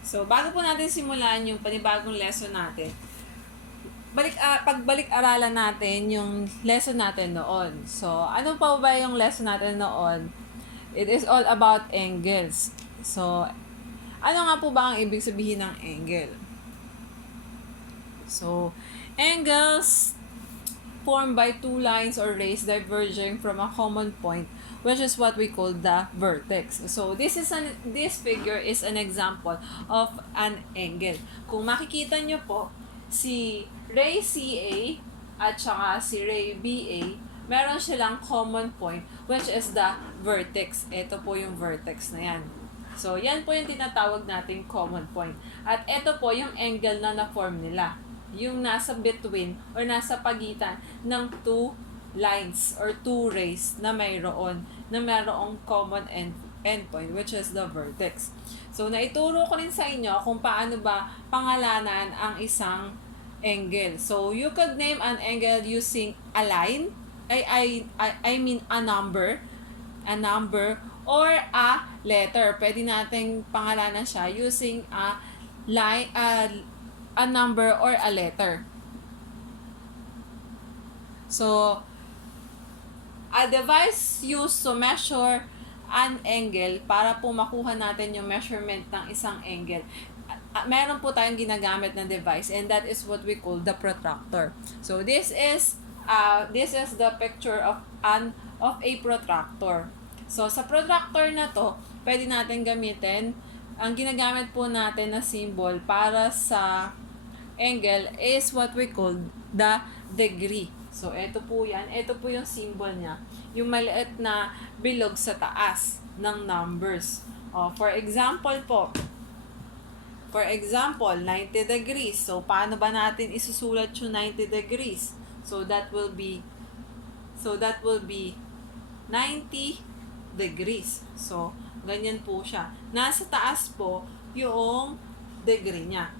So, bago po natin simulan yung panibagong lesson natin, pagbalik-aralan natin yung lesson natin noon. So, ano pa ba yung lesson natin noon? It is all about angles. So, ano nga po ba ang ibig sabihin ng angle? So, angles formed by two lines or rays diverging from a common point, which is what we call the vertex. So this figure is an example of an angle. Kung makikita nyo po, si ray CA at saka si ray BA, meron silang common point, which is the vertex. Ito po yung vertex na yan. So, yan po yung tinatawag nating common point. At ito po yung angle na na-form nila. Yung nasa between or nasa pagitan ng two lines or two rays na mayroong common endpoint, which is the vertex. So, naituro ko rin sa inyo kung paano ba pangalanan ang isang angle. So, you could name an angle using a line, I mean a number, or a letter. Pwede nating pangalanan siya using a line, a number or a letter. So, a device used to measure an angle para po makuha natin yung measurement ng isang angle. Meron po tayong ginagamit na device, and that is what we call the protractor. So, this is the picture of a protractor. So, sa protractor na to, pwede natin gamitin, ang ginagamit po natin na symbol para sa angle is what we call the degree. So, ito po yan. Ito po yung symbol niya. Yung maliit na bilog sa taas ng numbers. For example, 90 degrees. So, paano ba natin isusulat yung 90 degrees? So, that will be 90 degrees. So, ganyan po siya. Nasa taas po yung degree niya.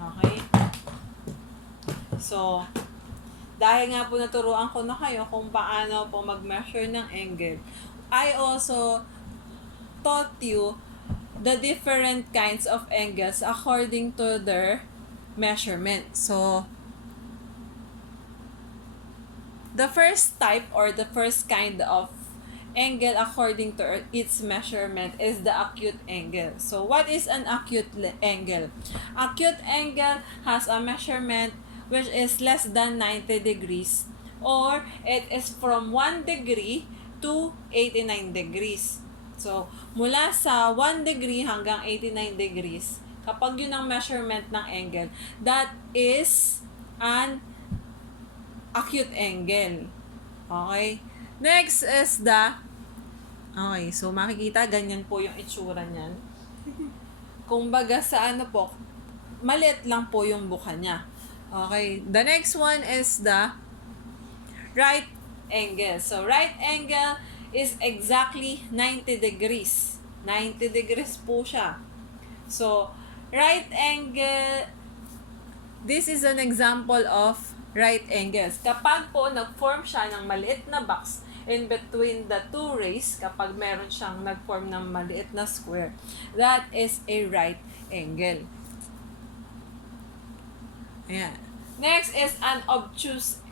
Okay? So, dahil nga po naturuan ko na kayo kung paano po mag-measure ng angle, I also taught you the different kinds of angles according to their measurement. So, the first type or the first kind of angle according to its measurement is the acute angle. So, what is an acute angle? Acute angle has a measurement which is less than 90 degrees, or it is from 1 degree to 89 degrees. So, mula sa 1 degree hanggang 89 degrees, kapag yun ang measurement ng angle, that is an acute angle. Okay? Next is okay, so makikita, ganyan po yung itsura niyan. Kumbaga sa maliit lang po yung buka niya. Okay, the next one is the right angle. So, right angle is exactly 90 degrees. 90 degrees po siya. So, right angle, this is an example of right angles. Kapag po nag-form siya ng maliit na box in between the two rays, kapag meron siyang nag-form ng maliit na square, that is a right angle. Ayan. Next is an obtuse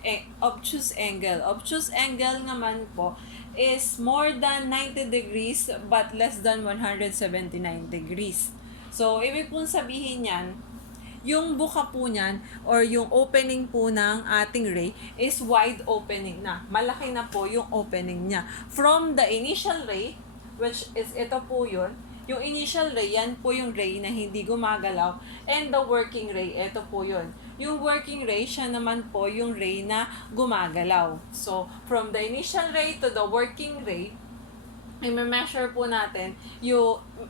angle. Obtuse angle naman po is more than 90 degrees but less than 179 degrees. So, ibig pong sabihin yan, yung buka po niyan or yung opening po ng ating ray is wide opening na. Malaki na po yung opening niya. From the initial ray, which is ito po yun, yung initial ray, yan po yung ray na hindi gumagalaw, and the working ray, ito po yun. Yung working ray, siya naman po yung ray na gumagalaw. So, from the initial ray to the working ray, i-measure po natin,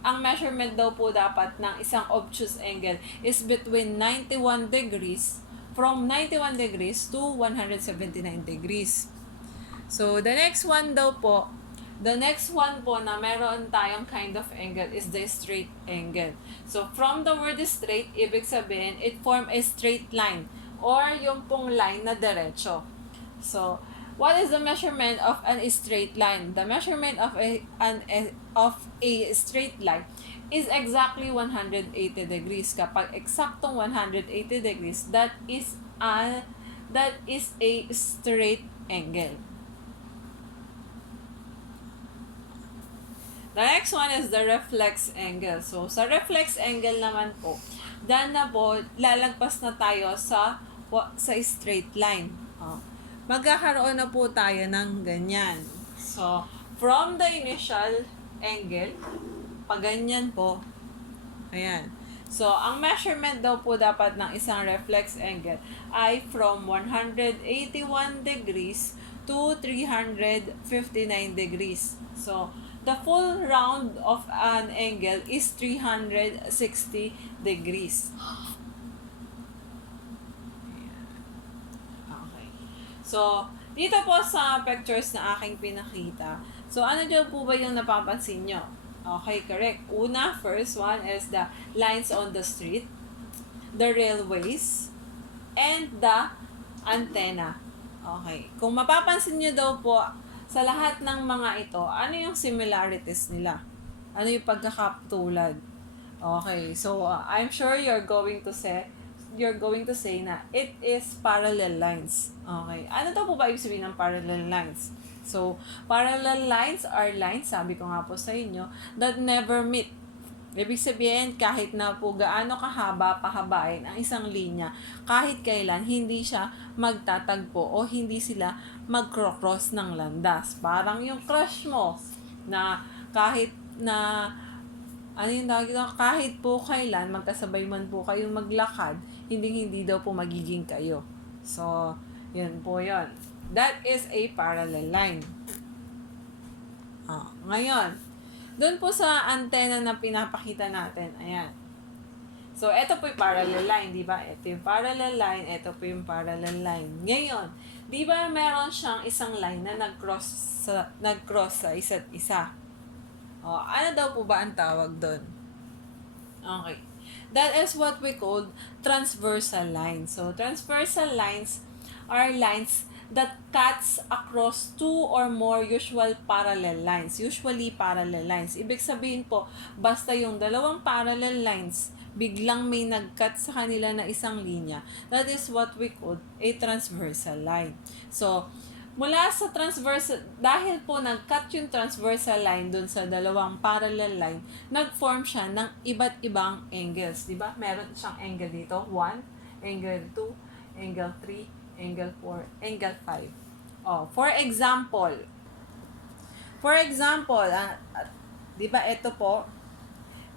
ang measurement daw po dapat ng isang obtuse angle is between 91 degrees, from 91 degrees to 179 degrees. So, the next one po na meron tayong kind of angle is the straight angle. So, from the word straight, ibig sabihin, it form a straight line or yung pong line na diretso. So, what is the measurement of a straight line? The measurement of a straight line is exactly 180 degrees. Kapag eksaktong 180 degrees, that is a straight angle. The next one is the reflex angle. So, sa reflex angle naman po, lalagpas na tayo sa straight line. Magkakaroon na po tayo ng ganyan. So, from the initial angle, paganyan po, ayan. So, ang measurement daw po dapat ng isang reflex angle ay from 181 degrees to 359 degrees. So, the full round of an angle is 360 degrees. Okay. So, dito po sa pictures na aking pinakita, so ano daw po ba yung napapansin nyo? Okay, correct. First one is the lines on the street, the railways, and the antenna. Okay. Kung mapapansin nyo daw po, sa lahat ng mga ito, ano yung similarities nila? Ano yung pagkakatulad? Okay. So, I'm sure you're going to say na it is parallel lines. Okay. Ano daw po ba ibig sabihin ng parallel lines? So, parallel lines are lines, sabi ko nga po sa inyo, that never meet. Ibig sabihin, kahit na po gaano kahaba pahabain ang isang linya, kahit kailan hindi siya magtatagpo o hindi sila magkro-cross ng landas. Parang yung crush mo na kahit kahit po kailan magkasabay man po kayong maglakad, hindi daw po magiging kayo. So, yun po yun. That is a parallel line. Ngayon, doon po sa antenna na pinapakita natin, ayan. So, ito po yung parallel line, di ba? Ito yung parallel line, ito po yung parallel line. Ngayon, di ba meron siyang isang line na nag-cross sa isa't isa? Ano daw po ba ang tawag doon? Okay. That is what we call transversal lines. So, transversal lines are lines that cuts across two or more usually parallel lines. Ibig sabihin po, basta yung dalawang parallel lines, biglang may nag-cut sa kanila na isang linya. That is what we call a transversal line. So, mula sa dahil po nag-cut yung transversal line dun sa dalawang parallel line, nag-form siya ng iba't ibang angles. Diba? Meron siyang angle dito, 1, angle 2, angle 3, angle 4, angle 5. For example, di ba ito po,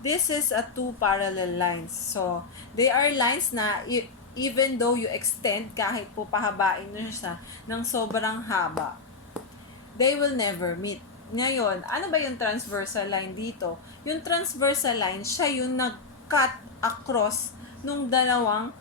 this is a two parallel lines. So, they are lines na even though you extend, kahit po pahabain nyo siya ng sobrang haba, they will never meet. Ngayon, ano ba yung transversal line dito? Yung transversal line, siya yung nag-cut across nung dalawang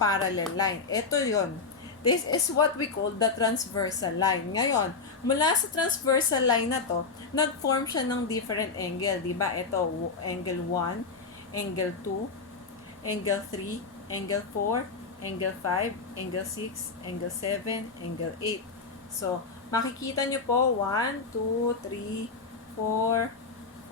parallel line. Ito yon. This is what we call the transversal line. Ngayon, mula sa transversal line na to, nag-form siya ng different angle. Diba? Ito, angle 1, angle 2, angle 3, angle 4, angle 5, angle 6, angle 7, angle 8. So, makikita nyo po, 1, 2, 3, 4,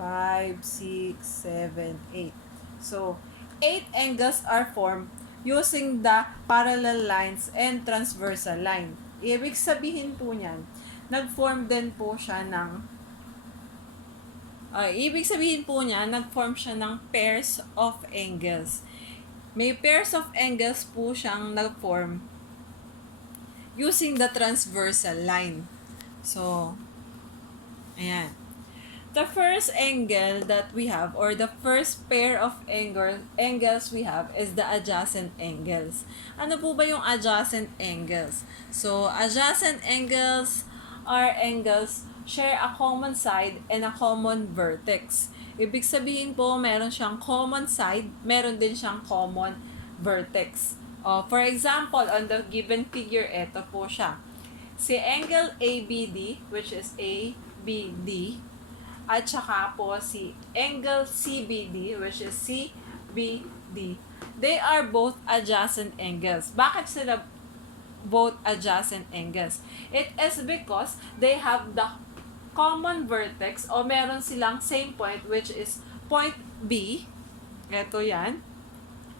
5, 6, 7, 8. So, 8 angles are formed using the parallel lines and transversal line. Ibig sabihin po niyan, nag-form po siya ng pairs of angles. May pairs of angles po siyang nag-form using the transversal line. So, ayan. The first angle that we have, or the first pair of angles we have, is the adjacent angles. Ano po ba yung adjacent angles? So, adjacent angles are angles share a common side and a common vertex. Ibig sabihin po, meron siyang common side, meron din siyang common vertex. For example, on the given figure, ito po siya. Si angle ABD, which is ABD, at saka po si angle CBD, which is CBD, they are both adjacent angles. Bakit sila both adjacent angles? It is because they have the common vertex, o meron silang same point, which is point B, ito yan,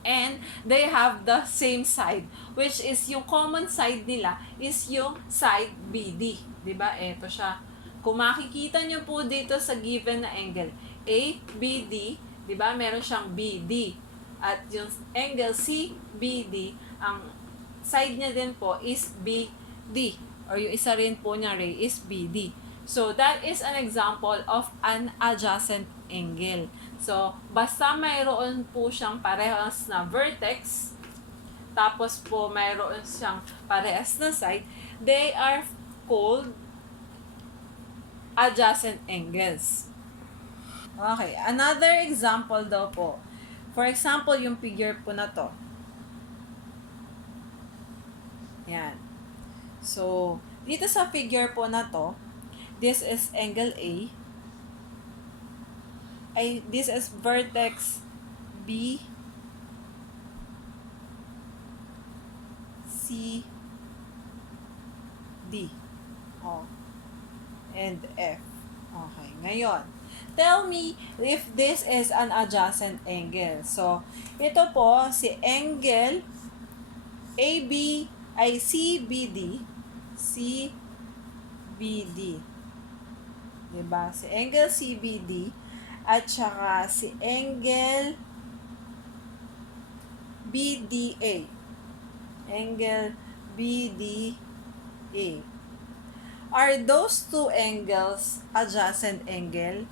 and they have the same side, which is yung common side nila is yung side BD. Diba? Ito siya. Kung makikita nyo po dito sa given na angle, ABD, diba? Meron siyang BD. At yung angle CBD, ang side niya din po is BD. Or yung isa rin po niya ray is BD. So, that is an example of an adjacent angle. So, basta mayroon po siyang parehas na vertex, tapos po mayroon siyang parehas na side, they are called adjacent angles. Okay, another example daw po. For example, yung figure po na to. Yan. So, dito sa figure po na to, this is angle A. This is vertex B, C, D. Oh. And F. Okay, ngayon. Tell me if this is an adjacent angle. So, ito po, si angle CBD. CBD. Diba? Si angle CBD at saka si angle BDA. Angle BDA. Are those two angles adjacent angle?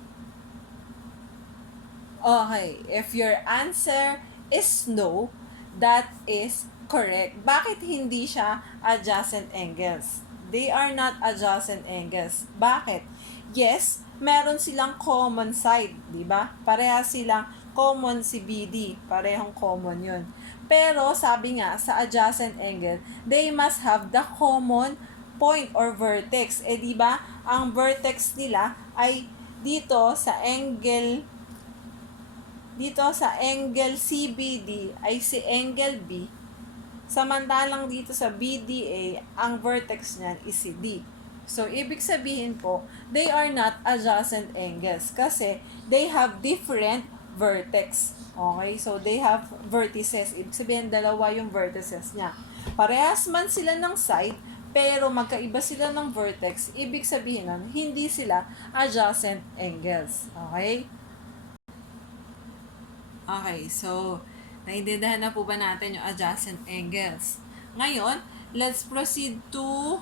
Okay, if your answer is no, that is correct. Bakit hindi siya adjacent angles? They are not adjacent angles. Bakit? Yes, meron silang common side, di ba? Pareha silang common si BD, parehong common yun. Pero sabi nga, sa adjacent angle, they must have the common point or vertex. Eh di ba? Ang vertex nila ay dito sa angle CBD ay si angle B. Samantalang dito sa BDA, ang vertex niyan is si D. So, ibig sabihin po, they are not adjacent angles kasi they have different vertex. Okay? So, they have vertices. Ibig sabihin, dalawa yung vertices niya. Parehas man sila ng side, pero magkaiba sila ng vertex. Ibig sabihin nun, hindi sila adjacent angles. Okay? Okay, so, naiintindihan na po ba natin yung adjacent angles? Ngayon, let's proceed to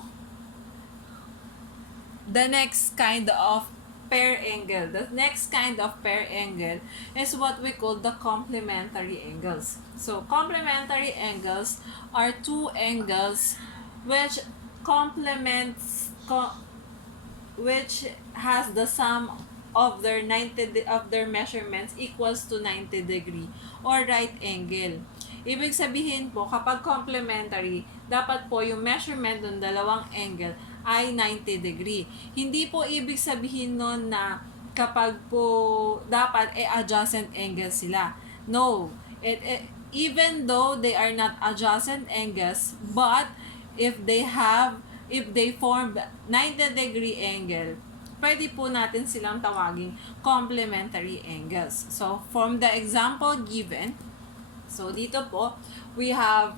the next kind of pair angle. The next kind of pair angle is what we call the complementary angles. So, complementary angles are two angles which which has the sum of their measurements equals to 90 degree or right angle. Ibig sabihin po, kapag complementary, dapat po yung measurement ng dalawang angle ay 90 degree. Hindi po ibig sabihin nun na kapag po dapat adjacent angle sila. No. Even though they are not adjacent angles, but if they form 90 degree angle, pwede po natin silang tawaging complementary angles. So, from the example given, so dito po, we have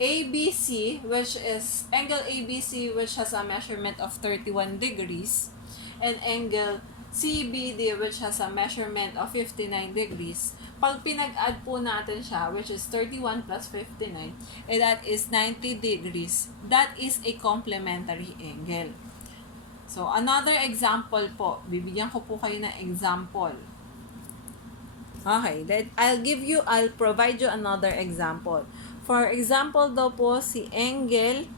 ABC, which is angle ABC, which has a measurement of 31 degrees, and angle CBD, which has a measurement of 59 degrees. Pag pinag-add po natin siya, which is 31 plus 59, that is 90 degrees. That is a complementary angle. So, another example po. Bibigyan ko po kayo ng example. Okay, I'll provide you another example. For example daw po, si angle,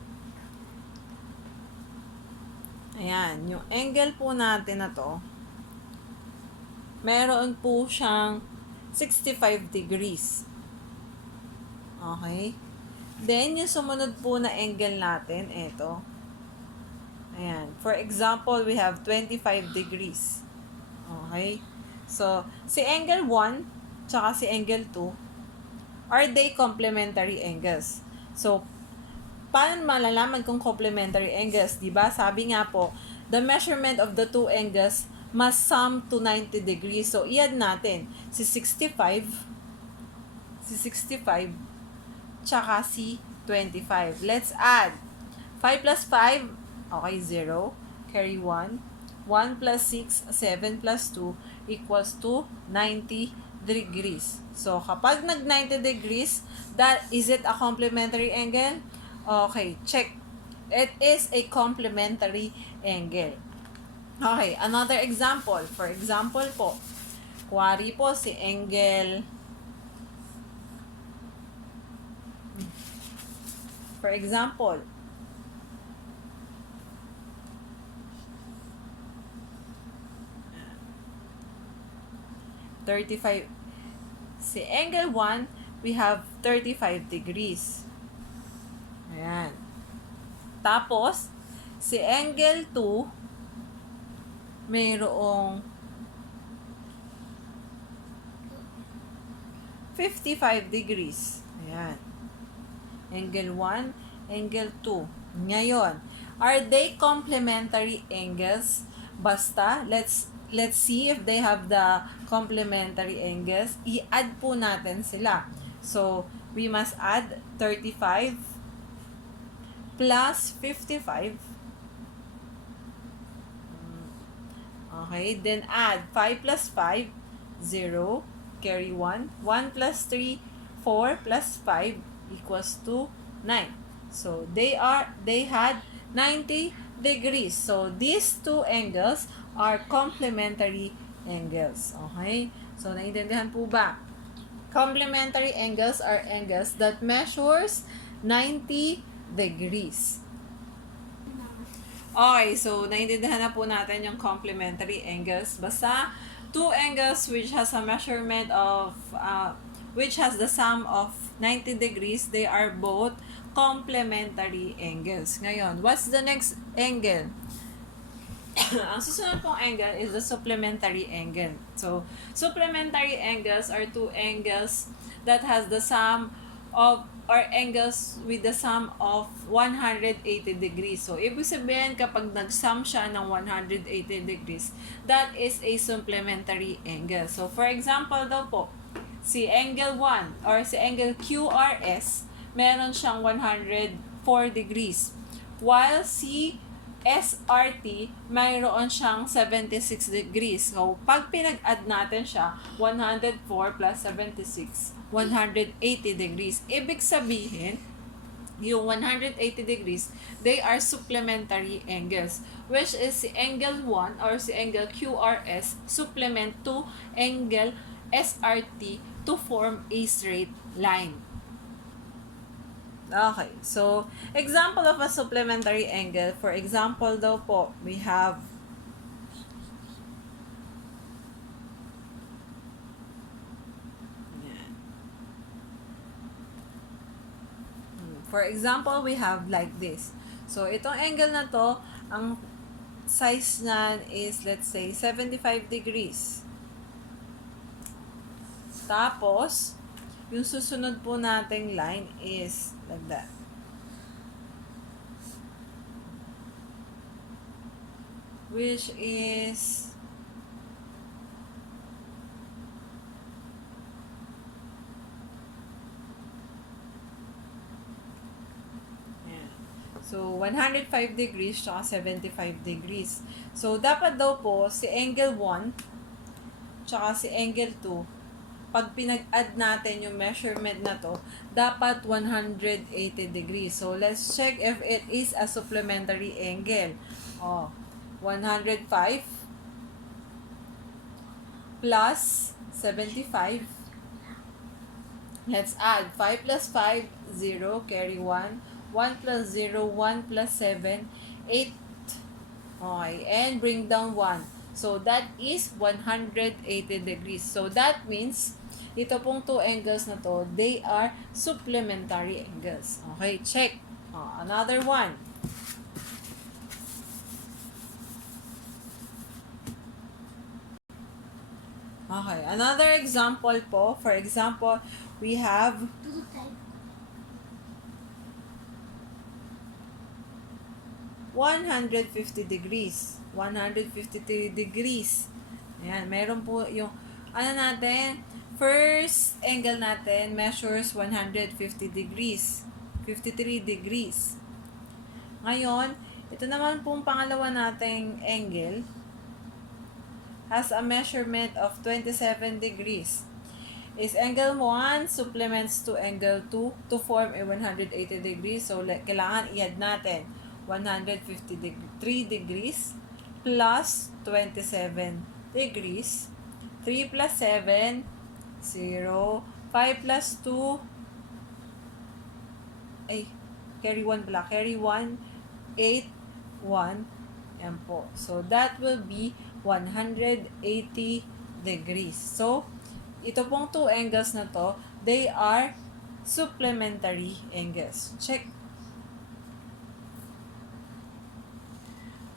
ayan, yung angle po natin na to, meron po siyang 65 degrees. Okay? Then, yung sumunod po na angle natin, ito. Ayan. For example, we have 25 degrees. Okay? So, si angle 1, tsaka si angle 2, are they complementary angles? So, paano malalaman kung complementary angles? Diba? Sabi nga po, the measurement of the two angles must sum to 90 degrees. So, i-add natin si 65, tsaka si 25. Let's add. 5 plus 5, okay, 0. Carry 1. 1 plus 6, 7 plus 2 equals to 90 degrees. So, kapag nag-90 degrees, is it a complementary angle? Okay, check. It is a complementary angle. Okay, another example. For example po, kuwari po si angle, for example, si angle 1, we have 35 degrees. Ayan. Tapos, si angle 2, mayroong 55 degrees. Ayan. Angle 1, angle 2. Ngayon, are they complementary angles? Basta, let's see if they have the complementary angles. I-add po natin sila. So, we must add 35 plus 55. Okay, then add 5 plus 5, 0. Carry 1. 1 plus 3, 4 plus 5 equals to 9. So, they had 90 degrees. So, these two angles are complementary angles. Okay? So, naiintindihan po ba? Complementary angles are angles that measures 90 degrees. Okay, so naiintindihan na po natin yung complementary angles. Basta, two angles which has a measurement of, which has the sum of 90 degrees, they are both complementary angles. Ngayon, what's the next angle? Ang susunod pong angle is the supplementary angle. So, supplementary angles are two angles that has the sum of, or angles with the sum of 180 degrees. So, ibig sabihin kapag nag-sum siya ng 180 degrees, that is a supplementary angle. So, for example daw po, si angle 1 or si angle QRS, meron siyang 104 degrees. While si SRT, mayroon siyang 76 degrees. So, pag pinag-add natin siya, 104 plus 76, 180 degrees. Ibig sabihin, yung 180 degrees, they are supplementary angles, which is si angle 1 or si angle QRS supplement to angle SRT to form a straight line. Okay, so example of a supplementary angle, for example daw po, we have for example, we have like this. So, itong angle na to, ang size niyan is, let's say, 75 degrees. Tapos, yung susunod po nating line is like that. Which is so, 105 degrees tsaka 75 degrees. So, dapat daw po si angle 1 tsaka si angle 2, pag pinag-add natin yung measurement na to, dapat 180 degrees. So, let's check if it is a supplementary angle. 105 plus 75. Let's add 5 plus 5, 0, carry 1. 1 plus 0, 1 plus 7, 8. Okay, and bring down 1. So, that is 180 degrees. So, that means, ito pong two angles na to, they are supplementary angles. Okay, check. Another one. Okay, another example po. For example, we have 150 degrees. 153 degrees. Ayan, meron po yung, ano natin, first angle natin measures 150 degrees. 53 degrees. Ngayon, ito naman pong pangalawa nating angle has a measurement of 27 degrees. Is angle 1 supplements to angle 2 to form a 180 degrees. So, kailangan i-add natin 153 degrees plus 27 degrees. 3 plus 7, 0. 5 plus 2, carry 1 pala. Carry 1, 8, 1. Yan po. So, that will be 180 degrees. So, ito pong two angles na to, they are supplementary angles. Check.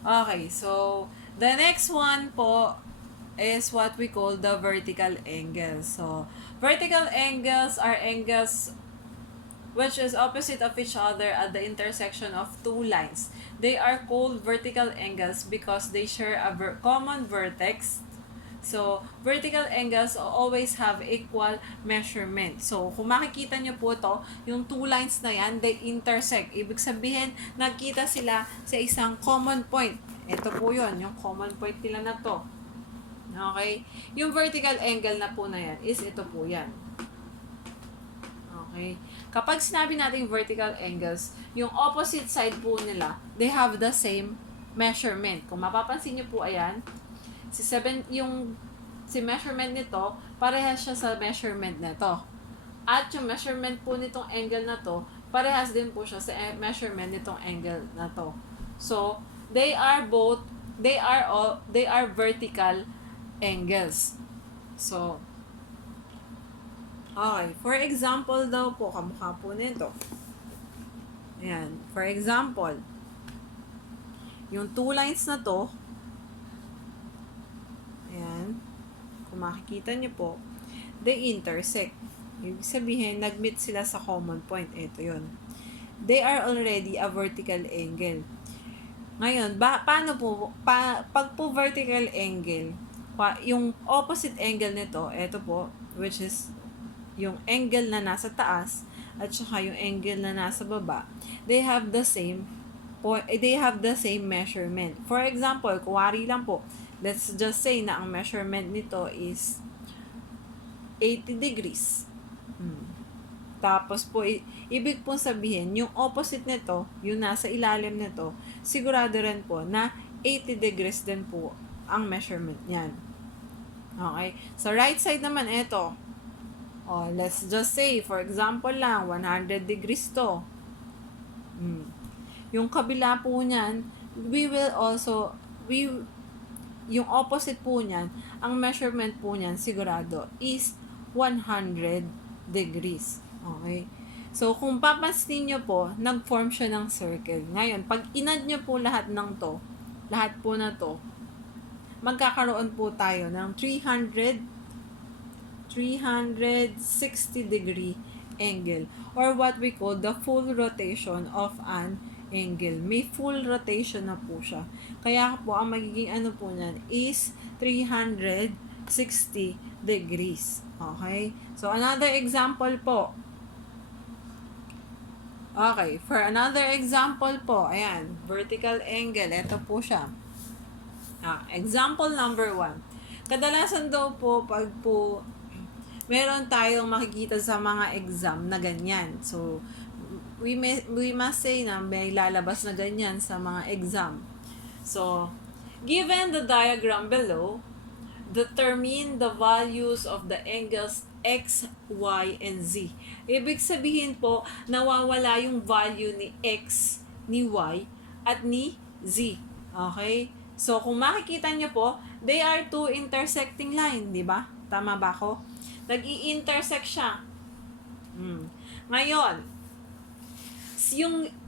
Okay, so the next one po is what we call the vertical angles. So, vertical angles are angles which is opposite of each other at the intersection of two lines. They are called vertical angles because they share a common vertex. So, vertical angles always have equal measurement. So, kung makikita nyo po to, yung two lines na yan, they intersect. Ibig sabihin, nagkita sila sa isang common point. Ito po yun, yung common point nila na to. Okay? Yung vertical angle na po na yan is ito po yan. Okay? Kapag sinabi natin vertical angles, yung opposite side po nila, they have the same measurement. Kung mapapansin nyo po, ayan, si measurement nito, parehas siya sa measurement nito. At yung measurement po nitong angle na to, parehas din po siya sa measurement nitong angle na to. So, they are vertical angles. So, okay, for example daw po, kamukha po nito. Ayan, for example, yung two lines na to, ayan, kung makikita nyo po, they intersect. Ibig sabihin, nag-meet sila sa common point. Ito yun. They are already a vertical angle. Ngayon, paano po, pag po vertical angle, yung opposite angle nito, ito po, which is yung angle na nasa taas, at saka yung angle na nasa baba, they have the same measurement. For example, kuwari lang po, let's just say na ang measurement nito is 80 degrees. Tapos po, ibig pong sabihin, yung opposite nito, yung nasa ilalim nito, sigurado rin po na 80 degrees din po ang measurement niyan. Okay? Sa right side naman, ito. Let's just say, for example lang, 100 degrees to. Yung kabila po niyan, yung opposite po niyan, ang measurement po niyan, sigurado, is 100 degrees. Okay? So, kung papansin nyo po, nag-form siya ng circle. Ngayon, pag inad nyo po lahat po na to, magkakaroon po tayo ng 360 degree angle, or what we call the full rotation of an angle. May full rotation na po siya. Kaya po, ang magiging ano po niyan is 360 degrees. Okay? So, another example po. Okay, for another example po, ayan, vertical angle, ito po siya. Example number 1. Kadalasan daw po, pag po, meron tayong makikita sa mga exam na ganyan. So, we must say na may lalabas na ganyan sa mga exam. So, given the diagram below, determine the values of the angles X, Y, and Z. Ibig sabihin po, nawawala yung value ni X, ni Y, at ni Z. Okay? So, kung makikita nyo po, they are two intersecting line, di ba? Tama ba ako? Nag-i-intersect siya. Ngayon,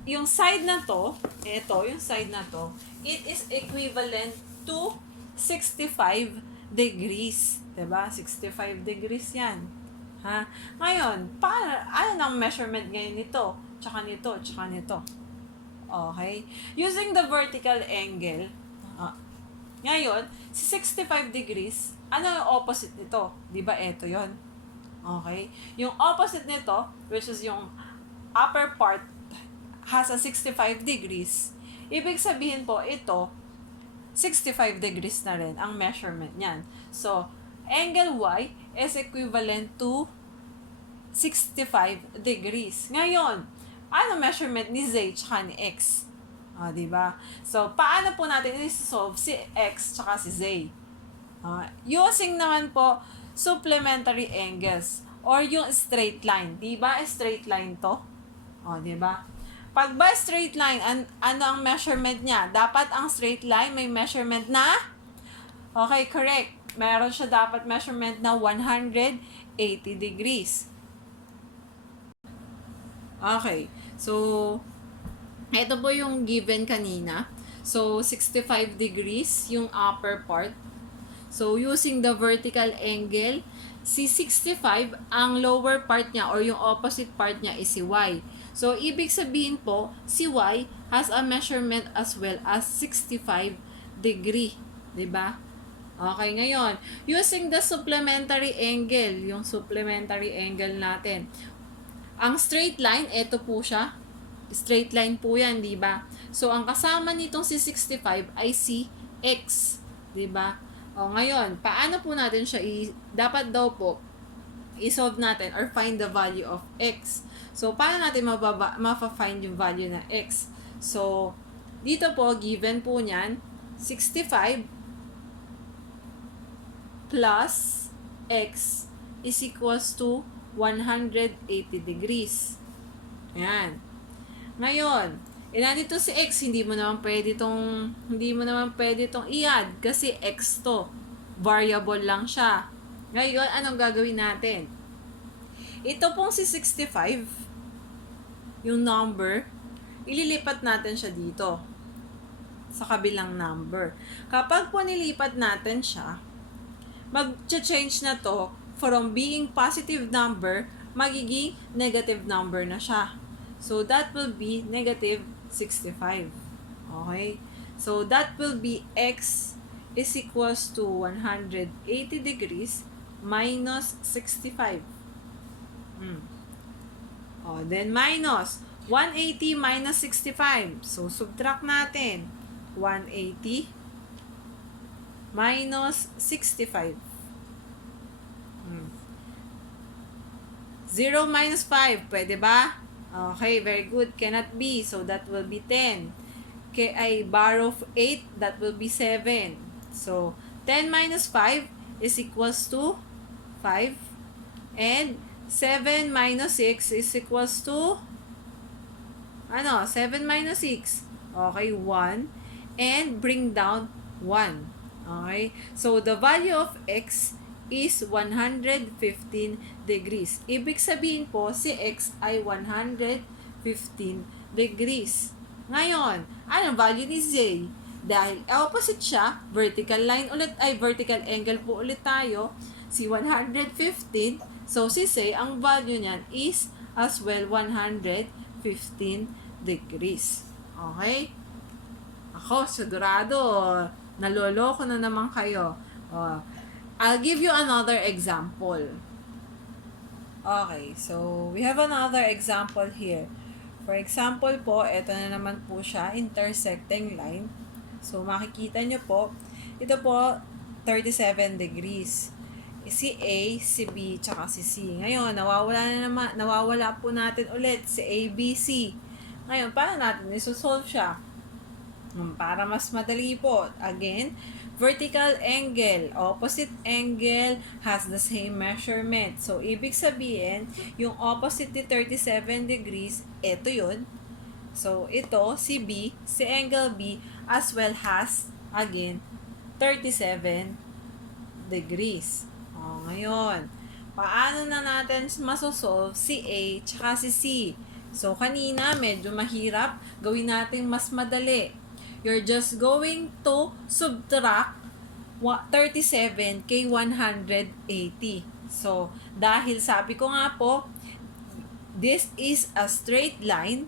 yung side na to, yung side na to, it is equivalent to 65 degrees. Diba? 65 degrees yan. Ha? Ngayon, ano ang measurement ngayon nito? Tsaka nito, tsaka nito. Okay? Using the vertical angle, ah, ngayon, si 65 degrees, ano yung opposite nito? Di ba ito yon? Okay? Yung opposite nito, which is yung upper part, has a 65 degrees. Ibig sabihin po, ito, 65 degrees na rin ang measurement niyan. So, angle Y is equivalent to 65 degrees. Ngayon, ano measurement ni Z tsaka ni X? Di ba? So, paano po natin i-solve si X tsaka si Z? Using naman po supplementary angles or yung straight line. Di ba straight line to? Di ba? Pag ba straight line, ano ang measurement niya? Dapat ang straight line may measurement na? Okay, correct. Meron siya dapat measurement na 180 degrees. Okay. So, ito po yung given kanina. So, 65 degrees yung upper part. So, using the vertical angle, si 65, ang lower part niya or yung opposite part niya is si Y. So, ibig sabihin po, si Y has a measurement as well as 65 degree. Diba? Okay, ngayon, using the supplementary angle, yung supplementary angle natin. Ang straight line, ito po siya. Straight line po yan, di ba? So, ang kasama nitong si 65 ay si X. Di ba? Ngayon, paano po natin siya dapat daw po i-solve natin or find the value of X. So, paano natin ma-find yung value ng X? So, dito po, given po niyan, 65 plus X is equals to 180 degrees. Ayan. Ngayon, nandito si X, hindi mo naman pwede itong i-add kasi X to. Variable lang siya. Ngayon, anong gagawin natin? Ito pong si 65, yung number, ililipat natin siya dito sa kabilang number. Kapag po nilipat natin siya, mag-change na to from being positive number, magiging negative number na siya. So, that will be negative 65. Okay? So, that will be X is equals to 180 degrees minus 65. Then minus 180 minus 65. So, subtract natin. 180 minus 65. 0 minus 5. Pwede ba? Okay, very good. Cannot be. So, that will be 10. Okay, I borrow 8. That will be 7. So, 10 minus 5 is equals to 5. And 7 minus 6 is equals to 7 minus 6. Okay, 1. And bring down 1. Okay? So, the value of X is 115 degrees. Ibig sabihin po, si X ay 115 degrees. Ngayon, anong value ni Z? Dahil opposite siya, vertical angle po ulit tayo, si 115. So, si Z, ang value niyan is as well 115 degrees. Okay? Ako, sigurado, naloloko na naman kayo. I'll give you another example. Okay, so we have another example here. For example po, ito na naman po siya, intersecting line. So, makikita nyo po, ito po, 37 degrees. Si A, si B, tsaka si C. Ngayon, nawawala po natin ulit si A, B, C. Ngayon, paano natin isosolve siya? Para mas madali po. Again, vertical angle, opposite angle has the same measurement. So, ibig sabihin, yung opposite ni 37 degrees, ito yun. So, ito, si B, si angle B, as well has, again, 37 degrees. Ngayon, paano na natin masosolve si A tsaka si C? So, kanina, medyo mahirap. Gawin natin mas madali. You're just going to subtract 37 kay 180. So, dahil sabi ko nga po, this is a straight line.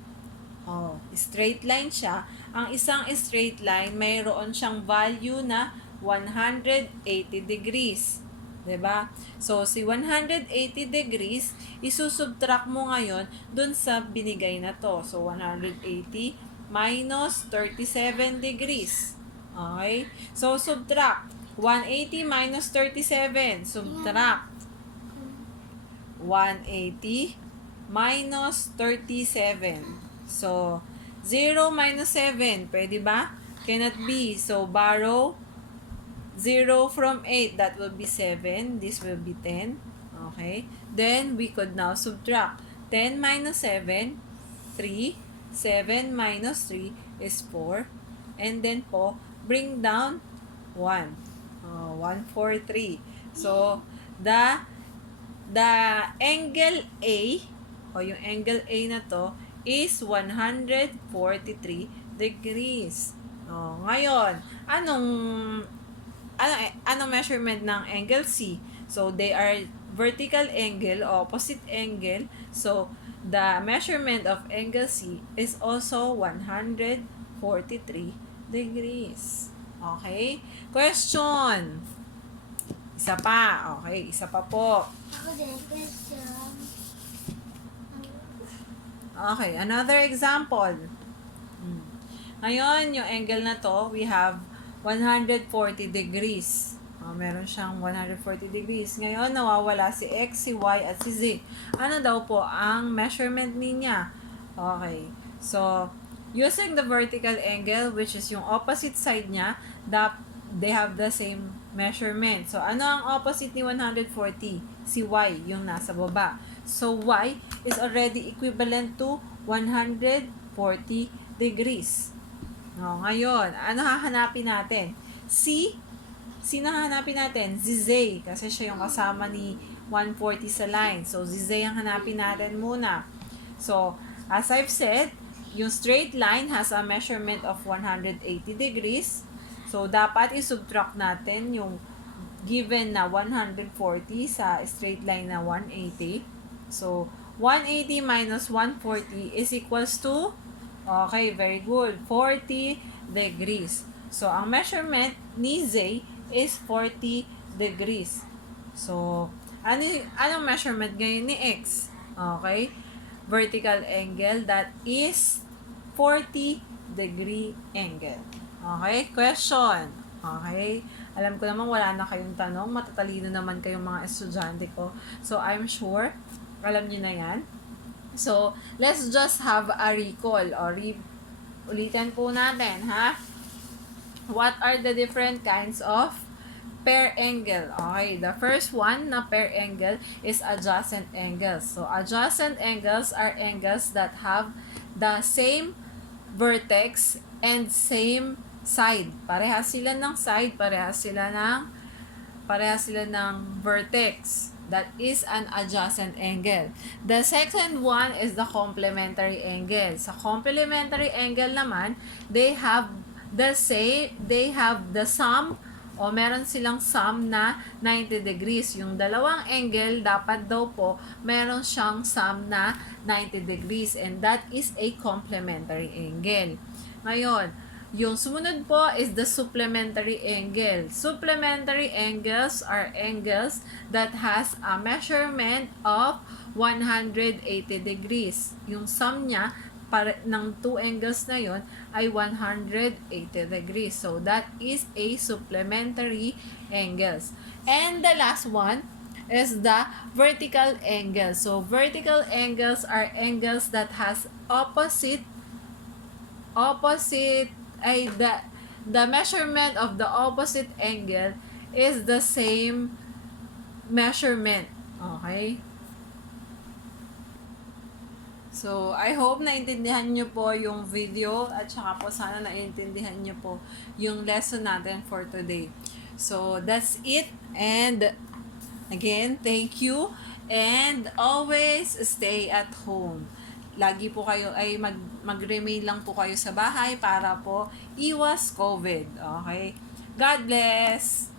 Oh, straight line siya. Ang isang straight line, mayroon siyang value na 180 degrees. 'Di ba? So, si 180 degrees, isusubtract mo ngayon dun sa binigay na to. So, 180 minus 37 degrees. Okay? So, subtract. 180 minus 37. Subtract. 180 minus 37. So, 0 minus 7. Pwede ba? Cannot be. So, borrow 0 from 8. That will be 7. This will be 10. Okay? Then, we could now subtract. 10 minus 7, 3. 7 minus 3 is 4. And then po, bring down 1. 1, 4, 3. So, the angle A, o yung angle A na to, is 143 degrees. Ngayon, anong measurement ng angle C? So, they are vertical angle, opposite angle. So, the measurement of angle C is also 143 degrees. Okay? Question. Isa pa. Okay, isa pa po. Ako din, question. Okay, another example. Ngayon, yung angle na to, we have 140 degrees. Meron siyang 140 degrees. Ngayon, nawawala si X, si Y, at si Z. Ano daw po ang measurement niya? Okay. So, using the vertical angle, which is yung opposite side niya, they have the same measurement. So, ano ang opposite ni 140? Si Y, yung nasa baba. So, Y is already equivalent to 140 degrees. Ngayon, ano hahanapin natin? Sino hahanapin natin? Si Z, kasi siya yung kasama ni 140 sa line. So, si Z ang hanapin natin muna. So, as I've said, yung straight line has a measurement of 180 degrees. So, dapat isubtract natin yung given na 140 sa straight line na 180. So, 180 minus 140 is equals to, okay, very good, 40 degrees. So, ang measurement ni Z is 40 degrees. So, anong measurement ngayon ni X? Okay, vertical angle, that is 40 degree angle. Okay, question. Okay, alam ko naman wala na kayong tanong, matatalino naman kayong mga estudyante ko. So, I'm sure alam niyo na yan. So, let's just have a recall or ulitin po natin, ha? What are the different kinds of pair angle? Okay, the first one na pair angle is adjacent angles. So, adjacent angles are angles that have the same vertex and same side. Parehas sila ng side, parehas sila ng vertex. That is an adjacent angle. The second one is the complementary angle. Sa complementary angle naman, they have the sum, o meron silang sum na 90 degrees. Yung dalawang angle, dapat daw po, meron siyang sum na 90 degrees. And that is a complementary angle. Ngayon, yung sumunod po is the supplementary angle. Supplementary angles are angles that has a measurement of 180 degrees. Yung sum niya ng two angles na yon ay 180 degrees. So, that is a supplementary angles. And the last one is the vertical angle. So, vertical angles are angles that has opposite ay the measurement of the opposite angle is the same measurement. Okay? So, I hope naintindihan nyo po yung video at saka po sana naintindihan nyo po yung lesson natin for today. So, that's it. And again, thank you. And always stay at home. Lagi po kayo ay mag-remain lang po kayo sa bahay para po iwas COVID. Okay? God bless!